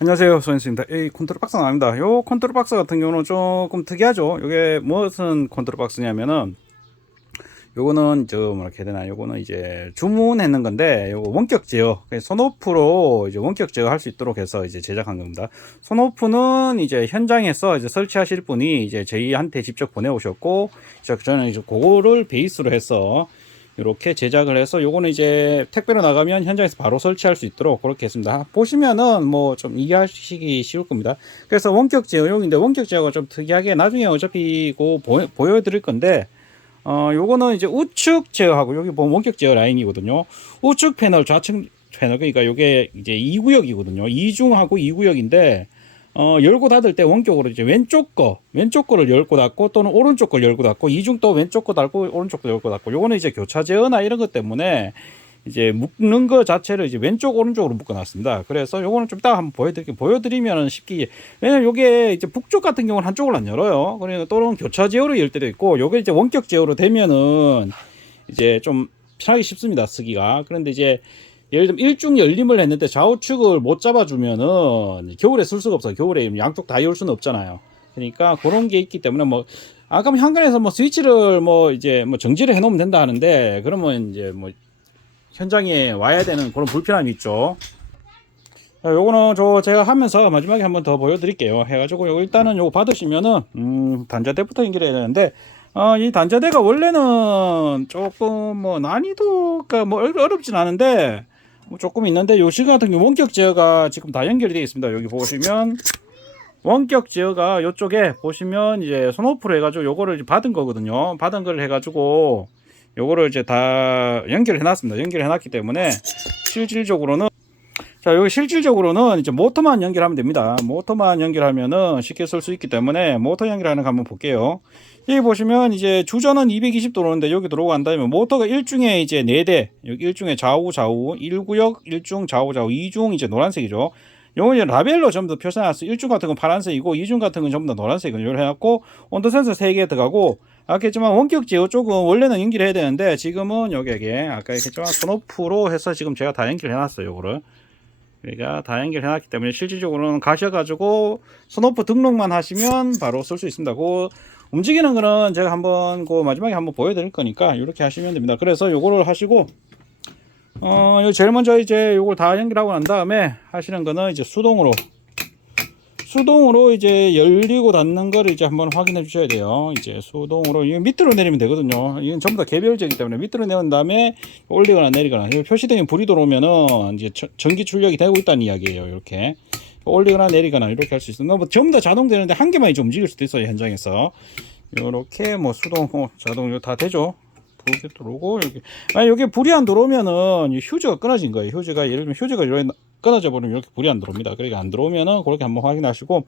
안녕하세요, 소연스입니다. 이 컨트롤 박스 나옵니다. 요 컨트롤 박스 같은 경우는 조금 특이하죠. 이게 무슨 컨트롤 박스냐면은 요거는 뭐라 해야 되나, 요거는 이제 주문했는 건데, 요거 원격 제어, 손오프로 이제 원격 제어 할 수 있도록 해서 이제 제작한 겁니다. 손오프는 이제 현장에서 이제 설치하실 분이 이제 저희한테 직접 보내오셨고, 저는 이제 그거를 베이스로 해서 이렇게 제작을 해서, 요거는 이제 택배로 나가면 현장에서 바로 설치할 수 있도록 그렇게 했습니다. 보시면은 뭐 좀 이해하시기 쉬울 겁니다. 그래서 원격 제어용인데, 원격 제어가 좀 특이하게 나중에 어차피 보여드릴 건데, 요거는 이제 우측 제어하고, 여기 보면 원격 제어 라인이거든요. 우측 패널, 좌측 패널, 그러니까 요게 이제 2구역이거든요. 2중하고 2구역인데, 열고 닫을 때 원격으로 이제 왼쪽 거를 열고 닫고, 또는 오른쪽 걸 열고 닫고, 2중 또 왼쪽 거 닫고, 오른쪽 거 열고 닫고, 요거는 이제 교차 제어나 이런 것 때문에 이제 묶는 거 자체를 이제 왼쪽 오른쪽으로 묶어 놨습니다. 그래서 요거는 좀 이따 한번 보여드리면은 쉽게, 왜냐면 요게 이제 북쪽 같은 경우는 한쪽을 안 열어요. 그러니까 또는 교차 제어로 열 때도 있고, 요게 이제 원격 제어로 되면은 이제 좀 편하기 쉽습니다, 쓰기가. 그런데 이제 예를 들면 일중 열림을 했는데 좌우측을 못 잡아주면은 겨울에 쓸 수가 없어요. 겨울에 양쪽 다 열 수는 없잖아요. 그러니까 그런 게 있기 때문에, 뭐 아까 현관에서 뭐 스위치를 뭐 이제 뭐 정지를 해놓으면 된다 하는데, 그러면 이제 뭐 현장에 와야 되는 그런 불편함이 있죠. 자, 요거는 제가 하면서 마지막에 한번 더 보여드릴게요. 해가지고 일단은 요거 받으시면은 단자대부터 연결해야 되는데, 이 단자대가 원래는 조금 뭐 난이도가 뭐 어렵진 않은데 뭐 조금 있는데, 요 시간 같은 경우 원격 제어가 지금 다 연결이 되어 있습니다. 여기 보시면 원격 제어가 요쪽에 보시면 이제 손오프로 해가지고 요거를 이제 받은 거거든요. 받은 걸 해가지고 요거를 이제 다 연결해 놨습니다. 연결해 놨기 때문에 실질적으로는, 자, 여기 실질적으로는 이제 모터만 연결하면 됩니다. 모터만 연결하면은 쉽게 쓸 수 있기 때문에 모터 연결하는 거 한번 볼게요. 여기 보시면 이제 주전은 220 들어오는데, 여기 들어오고 다면 모터가 1중에 이제 4대, 여기 1중에 좌우 1구역 1중 좌우 2중 이제 노란색이죠. 요거 이제 라벨로 전부 다 표시해놨어요. 1중 같은 건 파란색이고 2중 같은 건 전부 다 노란색이고, 이걸 해놨고 온도 센서 3개 들어가고, 아까 했지만 원격 제어 쪽은 원래는 연결해야 되는데, 지금은 여기에 아까 했지만 손오프로 해서 지금 제가 다 연결해놨어요. 요거를 그러니까 다 연결해놨기 때문에 실질적으로는 가셔가지고 손오프 등록만 하시면 바로 쓸 수 있습니다. 그 움직이는 거는 제가 한번 마지막에 한번 보여드릴 거니까 이렇게 하시면 됩니다. 그래서 요거를 하시고, 제일 먼저 이제 요걸 다 연결하고 난 다음에 하시는 거는 이제 수동으로 이제 열리고 닫는 거를 이제 한번 확인해 주셔야 돼요. 이제 수동으로 이게 밑으로 내리면 되거든요. 이건 전부 다 개별적이기 때문에 밑으로 내린 다음에 올리거나 내리거나, 표시등이 불이 들어오면은 이제 전기 출력이 되고 있다는 이야기예요. 이렇게 올리거나 내리거나 이렇게 할 수 있어요. 뭐 전부 다 자동되는데 한 개만 이제 움직일 수도 있어요, 현장에서. 이렇게 뭐 수동, 자동 다 되죠. 불이 들어오고, 여기 여기 불이 안 들어오면은 휴즈가 끊어진 거예요. 휴즈가, 예를 들면 휴즈가 이렇게 끊어져 버리면 이렇게 불이 안 들어옵니다. 그러니까 안 들어오면은 그렇게 한번 확인하시고,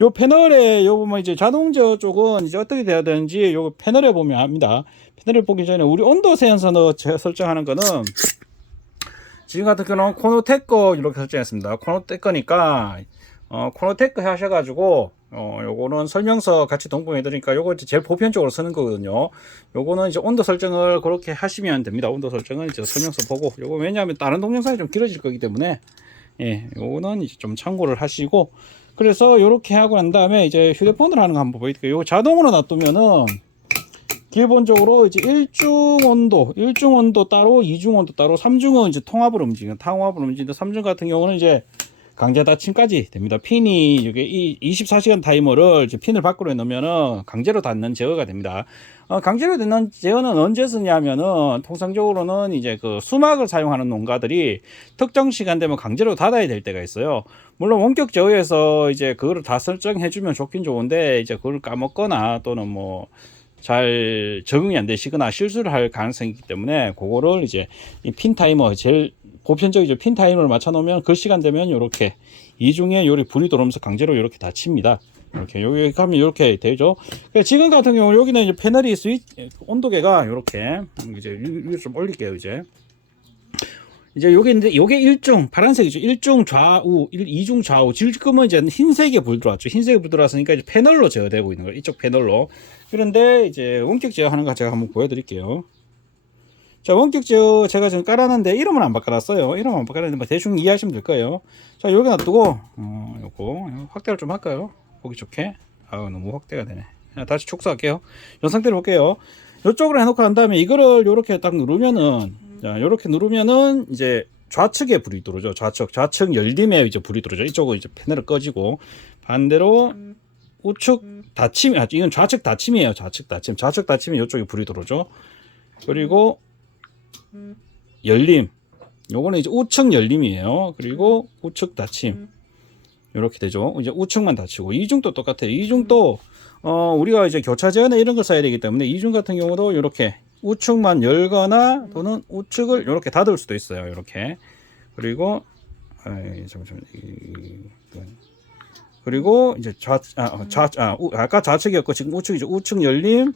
요 패널에 요 보면 이제 자동 제어 쪽은 이제 어떻게 돼야 되는지 요 패널에 보면 합니다. 패널을 보기 전에 우리 온도 센서 설정하는 거는, 지금 같은 경우는 코노테크 이렇게 설정했습니다. 코노테크니까 코노테크 하셔가지고 요거는 설명서 같이 동봉해 드리니까 요거 이제 제일 보편적으로 쓰는 거거든요. 요거는 이제 온도 설정을 그렇게 하시면 됩니다. 온도 설정은 이제 설명서 보고, 요거 왜냐하면 다른 동영상이 좀 길어질 거기 때문에, 예, 요거는 이제 좀 참고를 하시고, 그래서 요렇게 하고 난 다음에 이제 휴대폰으로 하는 거 한번 보여드릴게요. 요거 자동으로 놔두면은 기본적으로 이제 1중 온도 따로, 2중 온도 따로, 3중은 이제 통합으로 움직이는, 3중 같은 경우는 이제 강제 닫힘까지 됩니다. 핀이 이게 이 24시간 타이머를 이제 핀을 밖으로 넣으면은 강제로 닫는 제어가 됩니다. 강제로 닫는 제어는 언제 쓰냐면은, 통상적으로는 이제 그 수막을 사용하는 농가들이 특정 시간 되면 강제로 닫아야 될 때가 있어요. 물론 원격 제어에서 이제 그거를 다 설정해 주면 좋긴 좋은데, 이제 그걸 까먹거나 또는 뭐 잘 적응이 안 되시거나 실수를 할 가능성이 있기 때문에, 그거를 이제 이 핀 타이머, 제일 보편적이죠. 핀 타이머를 맞춰 놓으면 그 시간 되면 이렇게 이중에 요리 불이 들어오면서 강제로 이렇게 닫힙니다. 이렇게 여기 가면 이렇게 되죠. 지금 같은 경우 여기는 이제 패널이 온도계가 이렇게 이제 위로 좀 올릴게요. 이제 요게 1중 파란색이죠. 1중 좌우, 2중 좌우. 지금은 이제 흰색에 불 들어왔죠. 흰색에 불 들어왔으니까 이제 패널로 제어되고 있는 거예요. 이쪽 패널로. 그런데 이제 원격 제어하는 거 제가 한번 보여드릴게요. 자, 원격 제어 제가 지금 깔아놨는데 이름은 안 바꿔놨어요. 이름 안 바꿔놨는데 뭐 대충 이해하시면 될 거예요. 자, 여기 놔두고 요거 확대를 좀 할까요? 보기 좋게. 아우, 너무 확대가 되네. 다시 축소할게요. 이 상태로 볼게요. 이쪽으로 해놓고 한 다음에 이거를 요렇게 딱 누르면은, 자, 요렇게 누르면은 이제 좌측에 불이 들어오죠. 좌측 열림에 이제 불이 들어오죠. 이쪽은 이제 패널을 꺼지고, 반대로 우측 닫힘, 이건 좌측 닫힘이에요. 좌측 닫힘이 이쪽에 불이 들어오죠. 그리고 열림, 요거는 이제 우측 열림이에요. 그리고 우측 닫힘, 이렇게 되죠. 이제 우측만 닫히고, 이중도 똑같아요. 이중도 우리가 이제 교차 제어나 이런 걸 써야 되기 때문에 이중 같은 경우도 이렇게 우측만 열거나 또는 우측을 이렇게 닫을 수도 있어요. 이렇게. 그리고 잠시만. 그리고 이제 아까 좌측이었고 지금 우측이죠. 우측 열림,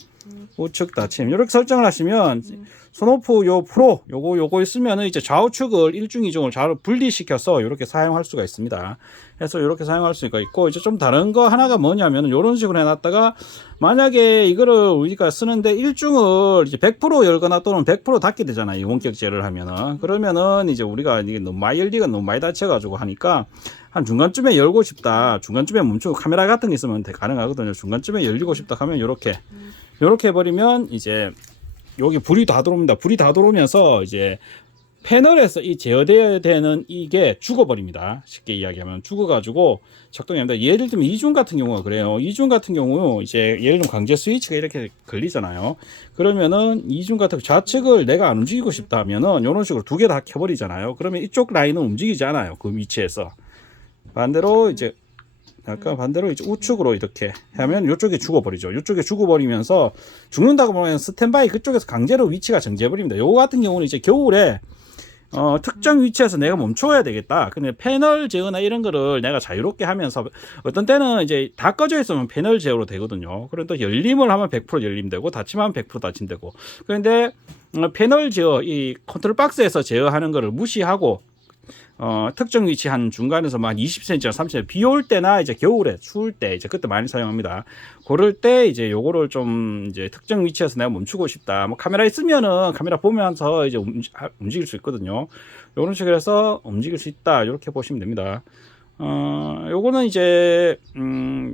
우측 닫힘. 이렇게 설정을 하시면 손오프 요 프로 요거 있으면은 이제 좌우측을 일중이중을 잘 분리시켜서 이렇게 사용할 수가 있습니다. 그래서 이렇게 사용할 수가 있고, 이제 좀 다른 거 하나가 뭐냐면은 이런 식으로 해놨다가 만약에 이거를 우리가 쓰는데 일중을 이제 100% 열거나 또는 100% 닫게 되잖아요. 원격 제어를 하면은. 그러면은 이제 우리가 이게 너무 많이 열리가 너무 많이 닫혀가지고 하니까 한 중간쯤에 열고 싶다, 중간쯤에 멈추고 카메라 같은 게 있으면 가능하거든요. 중간쯤에 열리고 싶다 하면 요렇게 해버리면 이제 여기 불이 다 들어옵니다. 불이 다 들어오면서 이제 패널에서 이 제어되어야 되는 이게 죽어버립니다. 쉽게 이야기하면 죽어가지고 작동이 합니다. 예를 들면 이중 같은 경우가 그래요. 이중 같은 경우 이제 예를 들면 강제 스위치가 이렇게 걸리잖아요. 그러면은 이중 같은 좌측을 내가 안 움직이고 싶다 하면은 이런 식으로 두 개 다 켜버리잖아요. 그러면 이쪽 라인은 움직이지 않아요. 그 위치에서. 반대로 이제 약간 반대로 이제 우측으로 이렇게 하면 이쪽에 죽어버리죠. 이쪽에 죽어버리면서 죽는다고 보면 스탠바이 그쪽에서 강제로 위치가 정지해버립니다. 요거 같은 경우는 이제 겨울에 특정 위치에서 내가 멈춰야 되겠다. 근데 패널 제어나 이런 거를 내가 자유롭게 하면서 어떤 때는 이제 다 꺼져 있으면 패널 제어로 되거든요. 그런데 또 열림을 하면 100% 열림되고 닫힘하면 100% 닫힘되고. 그런데 패널 제어, 이 컨트롤 박스에서 제어하는 거를 무시하고 특정 위치 한 중간에서 막 20cm나 30cm 비 올 때나 이제 겨울에 추울 때 이제 그때 많이 사용합니다. 그럴 때 이제 요거를 좀 이제 특정 위치에서 내가 멈추고 싶다. 뭐 카메라 있으면은 카메라 보면서 이제 움직일 수 있거든요. 요런 식으로 해서 움직일 수 있다. 이렇게 보시면 됩니다. 요거는 이제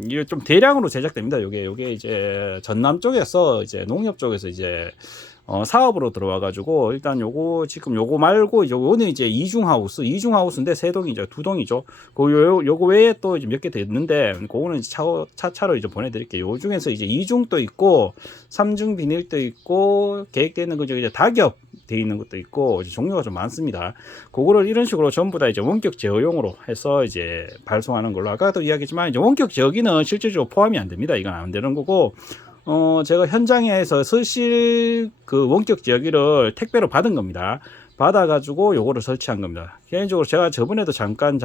이게 좀 대량으로 제작됩니다. 요게 이제 전남 쪽에서 이제 농협 쪽에서 이제 사업으로 들어와 가지고 일단 요거 지금 요거 말고 요거는 이제 이중 하우스인데 세 동이죠. 두 동이죠. 요거 외에 또 몇 개 더 있는데 그거는 이제 차차로 이제 보내드릴게요. 요 중에서 이제 이중도 있고 삼중 비닐도 있고 계획되는 거 중에 이제 다겹 돼 있는 것도 있고 이제 종류가 좀 많습니다. 그거를 이런 식으로 전부 다 이제 원격 제어용으로 해서 이제 발송하는 걸로 아까도 이야기했지만 이제 원격 제어기는 실질적으로 포함이 안 됩니다. 이건 안 되는 거고. 제가 현장에서 쓰실 그 원격 제어기를 택배로 받은 겁니다. 받아가지고 요거를 설치한 겁니다. 개인적으로 제가 저번에도 잠깐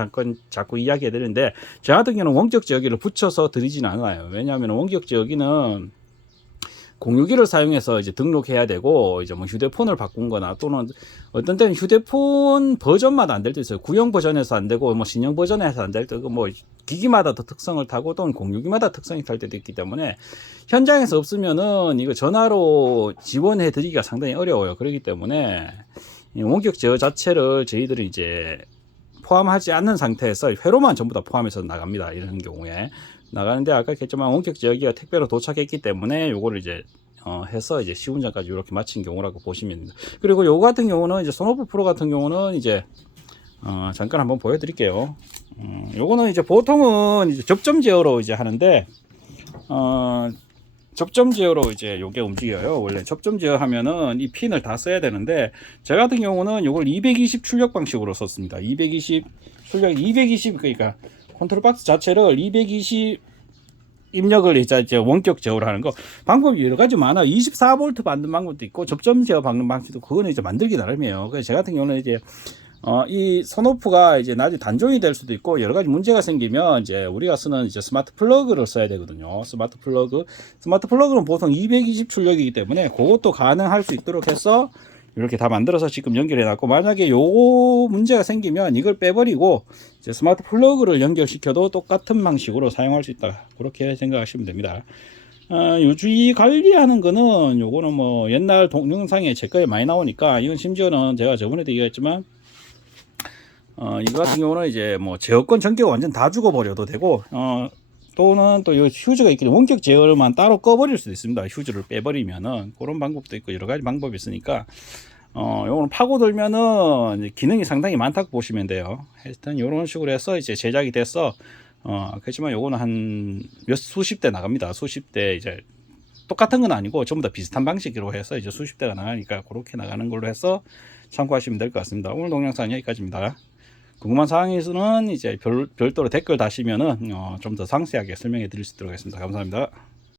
자꾸 이야기 해드리는데, 저 같은 경우는 원격 제어기를 붙여서 드리지는 않아요. 왜냐하면 원격 제어기는 공유기를 사용해서 이제 등록해야 되고, 이제 뭐 휴대폰을 바꾼 거나 또는 어떤 때는 휴대폰 버전마다 안 될 때 있어요. 구형 버전에서 안 되고, 뭐 신형 버전에서 안 될 때, 뭐 기기마다 더 특성을 타고 또는 공유기마다 특성이 탈 때도 있기 때문에 현장에서 없으면은 이거 전화로 지원해 드리기가 상당히 어려워요. 그렇기 때문에 원격 제어 자체를 저희들이 이제 포함하지 않는 상태에서 회로만 전부 다 포함해서 나갑니다. 이런 경우에. 나가는데 아까 했지만 원격 제어기가 택배로 도착했기 때문에 요거를 이제 해서 이제 시운전까지 이렇게 마친 경우라고 보시면 됩니다. 그리고 요거 같은 경우는 이제 손오프 프로 같은 경우는 이제 잠깐 한번 보여드릴게요. 요거는 이제 보통은 이제 접점 제어로 이제 하는데 접점 제어로 이제 요게 움직여요. 원래 접점 제어 하면은 이 핀을 다 써야 되는데 제 같은 경우는 요걸 220 출력 방식으로 썼습니다. 220 출력 220 그러니까 컨트롤 박스 자체를 220 입력을 이제 원격 제어를 하는 거 방법이 여러 가지 많아요. 24V 받는 방법도 있고 접점 제어 받는 방식도 그거는 이제 만들기 나름이에요. 그래서 제 같은 경우는 이제 이 손오프가 이제 나중에 단종이 될 수도 있고 여러 가지 문제가 생기면 이제 우리가 쓰는 이제 스마트 플러그를 써야 되거든요. 스마트 플러그는 보통 220 출력이기 때문에 그것도 가능할 수 있도록 해서 이렇게 다 만들어서 지금 연결해 놨고, 만약에 요 문제가 생기면 이걸 빼버리고 이제 스마트 플러그를 연결시켜도 똑같은 방식으로 사용할 수 있다. 그렇게 생각하시면 됩니다. 유지 관리하는 거는 요거는 뭐 옛날 동영상에 제 거에 많이 나오니까, 이건 심지어는 제가 저번에도 얘기했지만 이거 같은 경우는 이제 뭐 제어권 전기가 완전 다 죽어버려도 되고, 또는 또 요 휴즈가 있기 때문에 원격 제어만 따로 꺼버릴 수도 있습니다. 휴즈를 빼버리면은 그런 방법도 있고 여러 가지 방법이 있으니까, 요거는 파고들면은 기능이 상당히 많다고 보시면 돼요. 하여튼 요런 식으로 해서 이제 제작이 돼서, 그렇지만 요거는 한 수십 대 나갑니다. 수십 대, 이제 똑같은 건 아니고 전부 다 비슷한 방식으로 해서 이제 수십 대가 나가니까 그렇게 나가는 걸로 해서 참고하시면 될 것 같습니다. 오늘 동영상은 여기까지입니다. 궁금한 사항이 있으면 이제 별도로 댓글 다시면은 좀 더 상세하게 설명해 드릴 수 있도록 하겠습니다. 감사합니다.